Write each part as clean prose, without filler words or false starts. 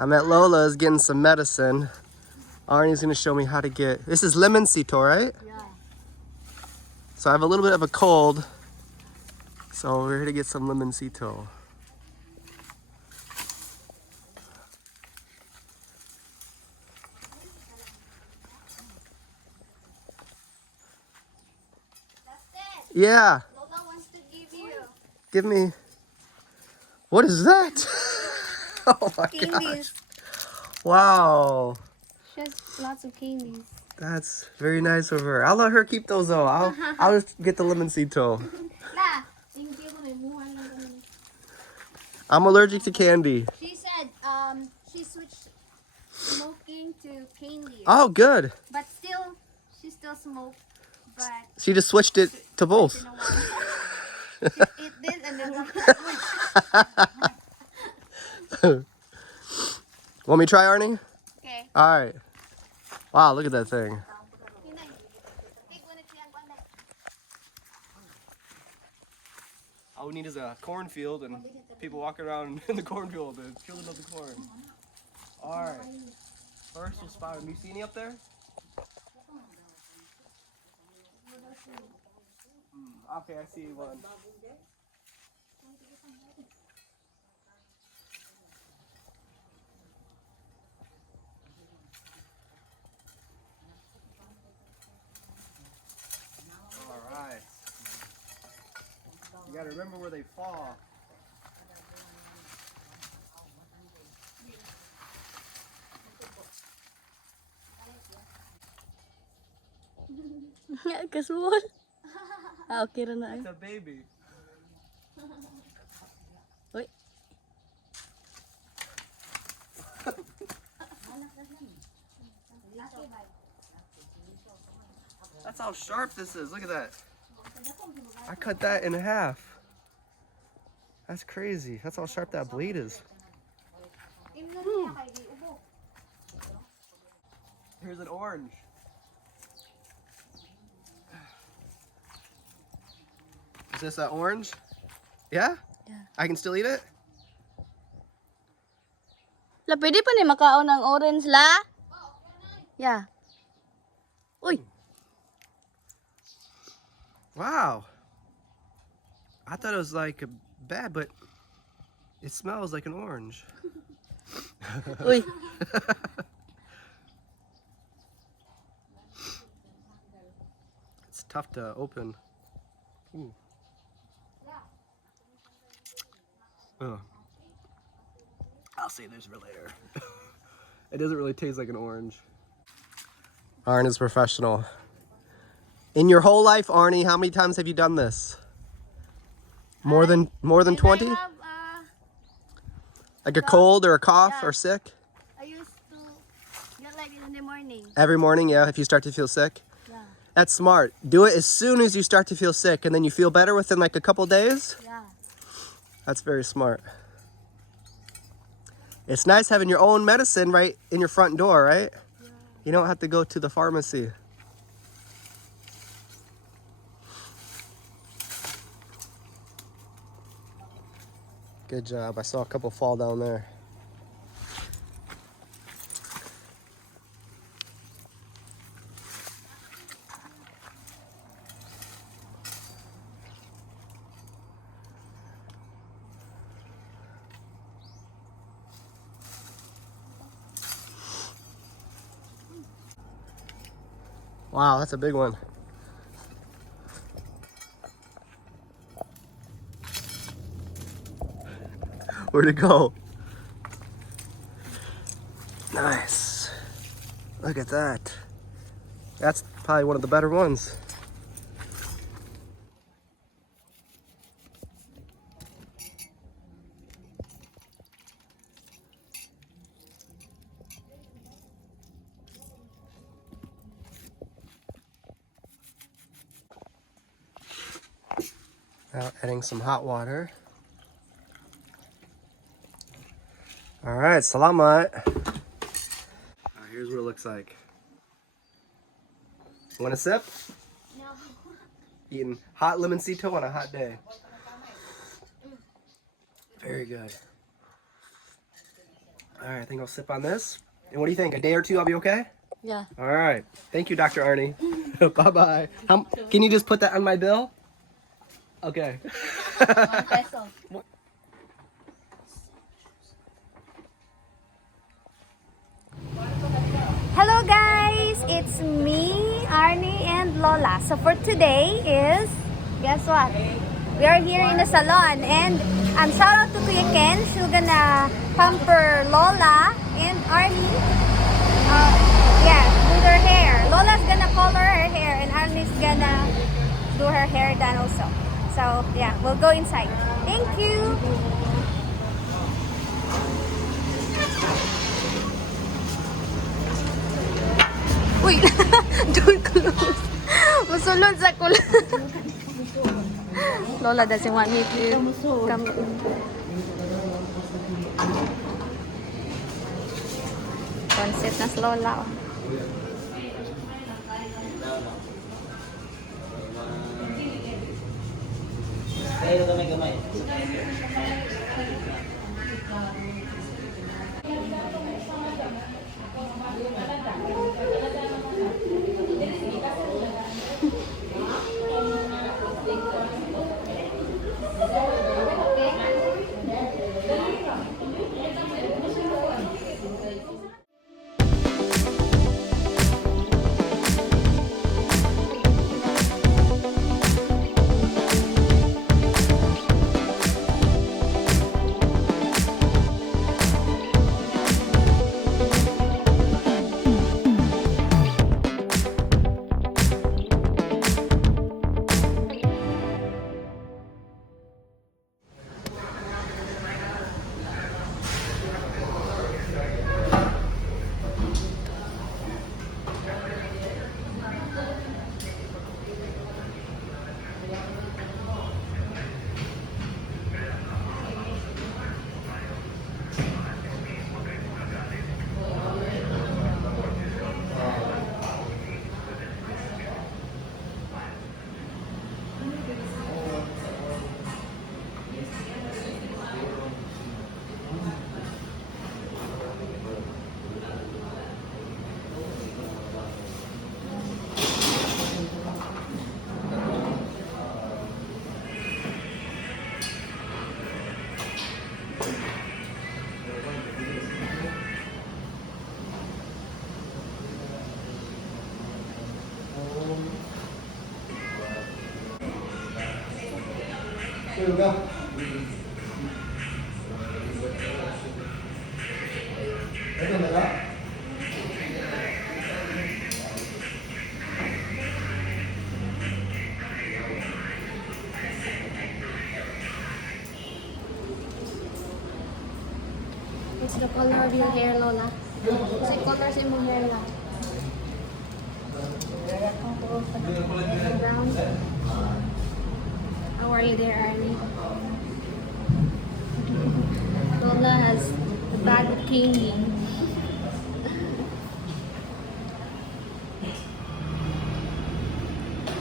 I'm at Lola's getting some medicine. Arnie's gonna show me how to get, this is limoncito, right? Yeah. So I have a little bit of a cold. So we're here to get some limoncito. Yeah. Lola wants to give you Give me. What is that? Oh my candies. gosh. Wow. She has lots of candies. That's very nice of her. I'll let her keep those though. I'll just get the limoncito. I'm allergic to candy. She said she switched smoking to candy. Oh, good. But still, she still smoked. But She just switched it to both. she eat this and then Want me to try, Arnie? okay. All right. Wow, look at that thing. All we need is a cornfield and people walking around in the cornfield and chilling up the corn. All right. First, we'll spot them. Do you see any up there? Okay, I see one. All right. You gotta remember where they fall. Kasmul. Okay na. It's a baby. Uy. That's how sharp this is. Look at that. I cut that in half. That's crazy. That's how sharp that blade is. Here's an orange. Is this an orange? Yeah? Yeah. I can still eat it? La, pwede pa ni makaon ng orange la? Yeah. Uy. Wow. I thought it was like bad, but it smells like an orange. Uy. It's tough to open. Ooh. Ugh. I'll save this for later. It doesn't really taste like an orange. Arnie is professional. In your whole life, Arnie, how many times have you done this? More than 20? I have, Like a cold or a cough Yeah. or sick? I used to get like this in the morning. Every morning, yeah, if you start to feel sick? Yeah. That's smart. Do it as soon as you start to feel sick and then you feel better within like a couple days. Yeah. That's very smart. It's nice having your own medicine right in your front door, right? Yeah. You don't have to go to the pharmacy. Good job. I saw a couple fall down there. Wow, that's a big one. Where'd it go? Nice. Look at that. That's probably one of the better ones. Now adding some hot water. All right, salamat. Here's what it looks like. Want a sip? No. Eating hot limoncito on a hot day. Very good. All right, I think I'll sip on this. And what do you think? A day or two, I'll be okay? Yeah. All right. Thank you, Dr. Arnie. Bye-bye. Can you just put that on my bill? Okay. 1 peso. Hello guys, it's me, Arnie and Lola. So for today is, guess what? We are here in the salon and shout out to Kuya Ken. She's gonna pamper Lola and Arnie. Yeah, with her hair. Lola's gonna color her hair and Arnie's gonna do her hair done also. So yeah, we'll go inside. Thank you. Uy! Door closed. Masulod sa kulan. Lola doesn't want me to come in. Concept na si Lola. Oh. Here we go. What's the color of your hair, Lola? What's the color sa imong hair, Lola? Brown. How are you there, Arnie? Lola has a bad caning.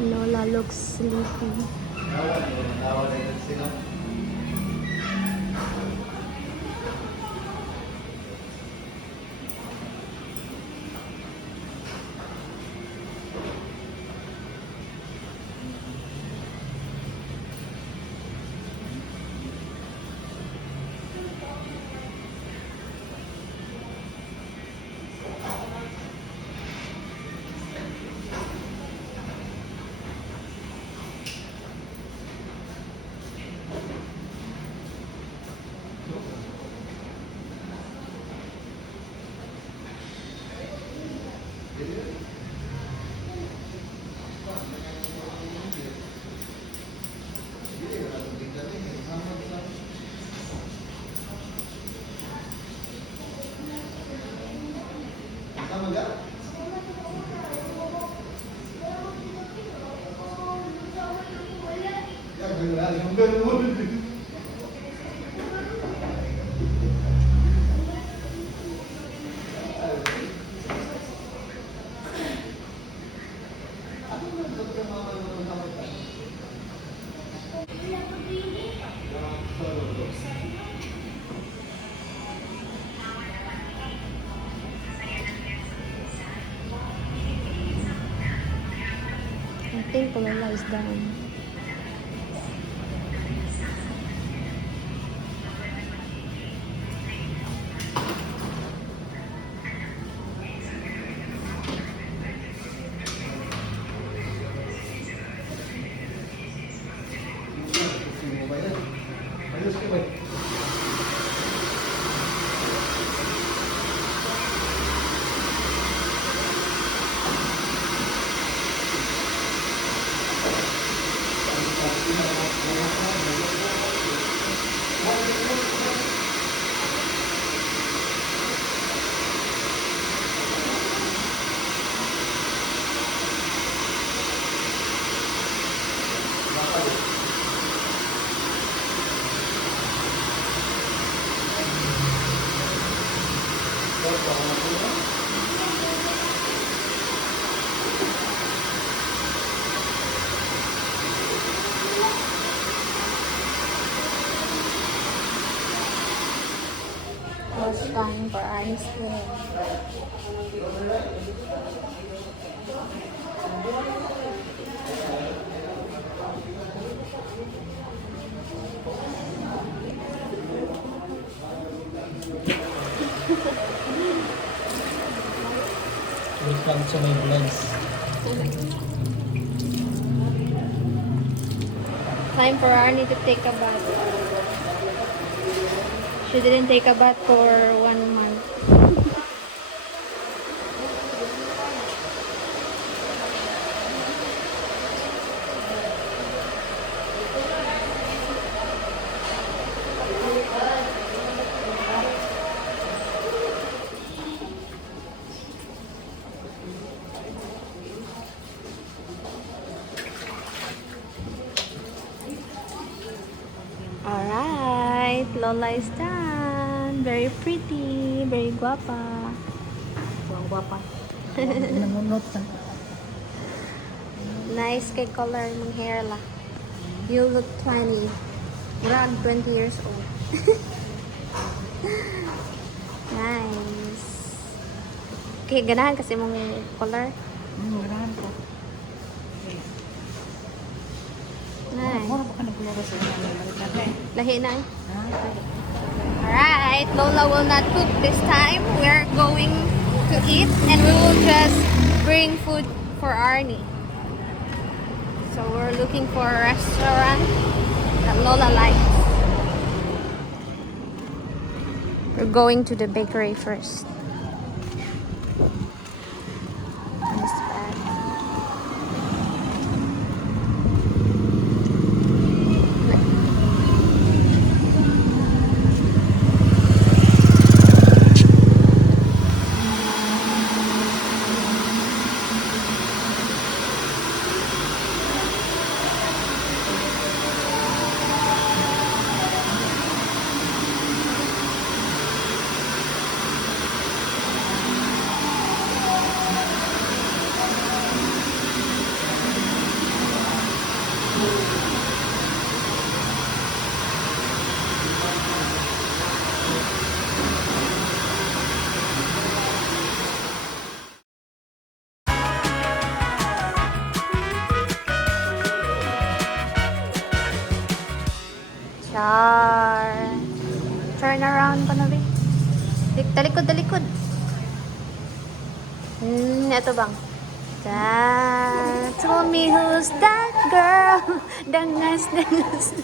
Lola looks sleepy. ko Lola is done. It's time for Arnie's hair. Welcome to my vlogs. Time for Arnie to take a bath. She didn't take a bath for 1 month. Alright, Lola is done. Very pretty, very guapa. Guwapa. Nice kay color ng hair la. You look 20. Murag 20 years old. Nice. Okay, ganahan kasi mong color. Ganahan ko. Nice. Mura pa ka nagkularo sa mga Lahi na eh. Alright, Lola will not cook this time. We're going to eat and we will just bring food for Arnie. So we're looking for a restaurant that Lola likes. We're going to the bakery first. This bag. Char. Turn around pa na, be. Talikod, talikod. Ito bang? Tell me who's that girl. Dangas, dangas.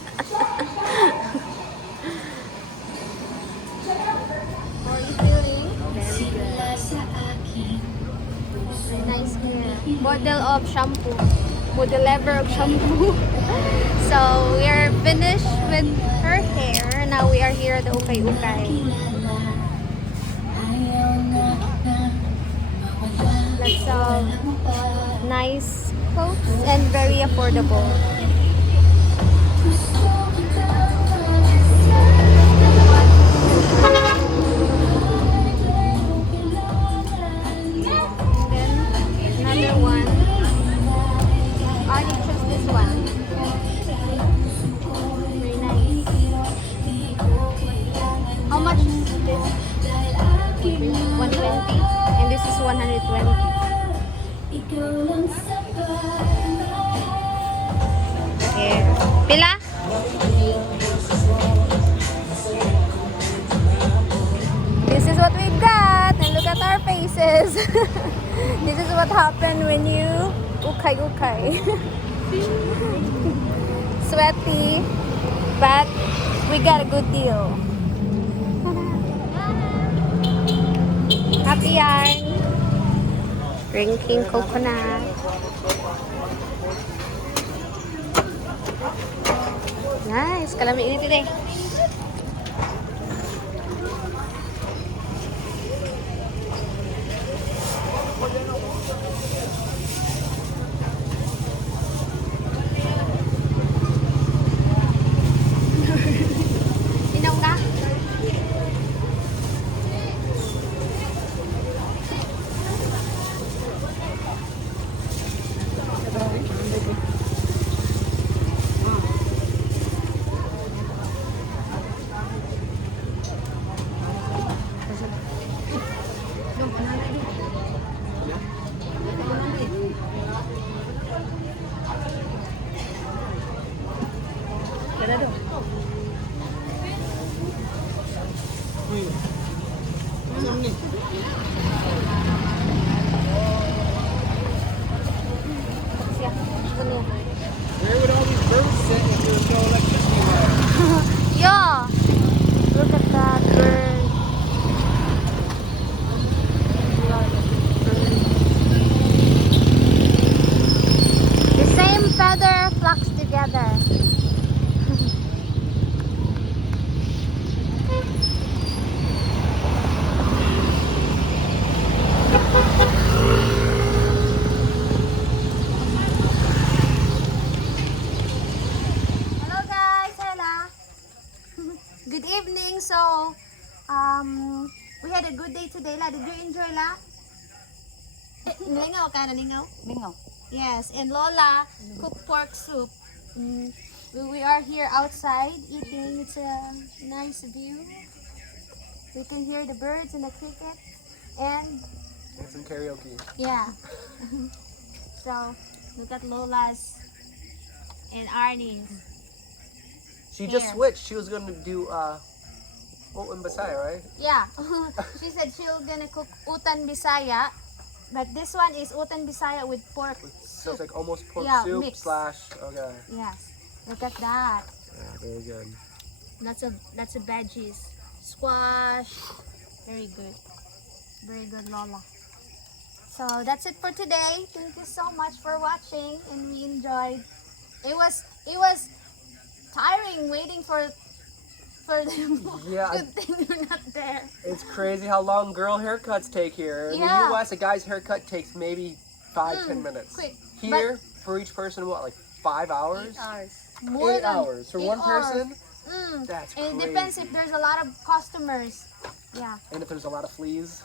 How are you feeling? Very good. Very nice hair. Model of shampoo. Model ever of shampoo. So we are finished with her hair. Now we are here at the ukay-ukay. Lots of nice clothes and very affordable. Another one. I chose this one. Very nice. How much is this? 120 and this is 120. Pila? This is what we've got, and look at our faces. This is what happened when you ukay. Sweaty, but we got a good deal. Happy yarn. Drinking coconut. Nice, kalamig ini today. Inom na? Where would all these birds sit if there was no electricity there? Yeah. Look at that bird. The same feather flocks together. Hello guys, hello. Good evening. So, we had a good day today. La, did you enjoy la? Nalingaw ka, nalingaw? Lingaw. Yes, and Lola cooked pork soup. We are here outside eating. It's a nice view. We can hear the birds and the cricket. And And some karaoke. yeah. So, look at Lola's and Arnie's. She just Here. switched. She was going to do Open Basaya, right? Yeah. She said she's gonna cook utan bisaya. But this one is utan bisaya with pork So soup. it's like almost pork Yeah, soup mix. / okay. Yes. Look at that. Yeah, very good. That's a veggies. Squash. Very good. Very good, Lola. So that's it for today. Thank you so much for watching, and we enjoyed. It was tiring waiting for them. Yeah, Good thing you're not there. it's crazy how long girl haircuts take here. In Yeah. the US, a guy's haircut takes maybe 5-10 minutes. Quick. Here, for each person, what, like 5 hours? More 8 than hours for 8 one hours. person? That's And it crazy. depends if there's a lot of customers. Yeah. And if there's a lot of fleas?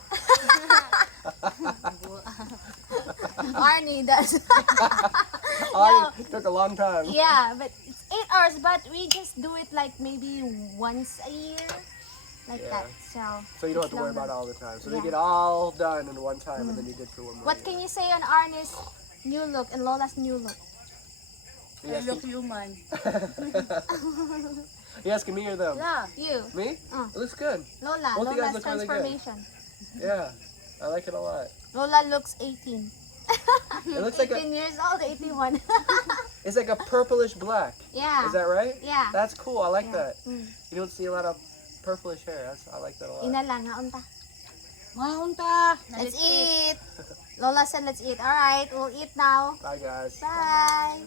Arnie does. Oh, it took a long time. Yeah, but it's 8 hours, but we just do it like maybe once a year. Like Yeah. that. So you don't have to worry it's about it longer. all the time. So Yeah. they get all done in one time, and then you're good for one more. What can you say on Arnie's new look and Lola's new look? you asking, human. you asking me or them? Yeah, you. Me? Uh. It looks good. Lola. Both of you guys Lola's look really good. transformation. Yeah, I like it a lot. Lola looks 18. It looks like 18 years old, 81. it's like a purplish black. Yeah. Is that right? Yeah. That's cool. I like Yeah. that. You don't see a lot of purplish hair. I like that a lot. Ina lang, haon ta. Maunta. Let's eat. Lola said let's eat. Alright, we'll eat now. Bye, guys. Bye.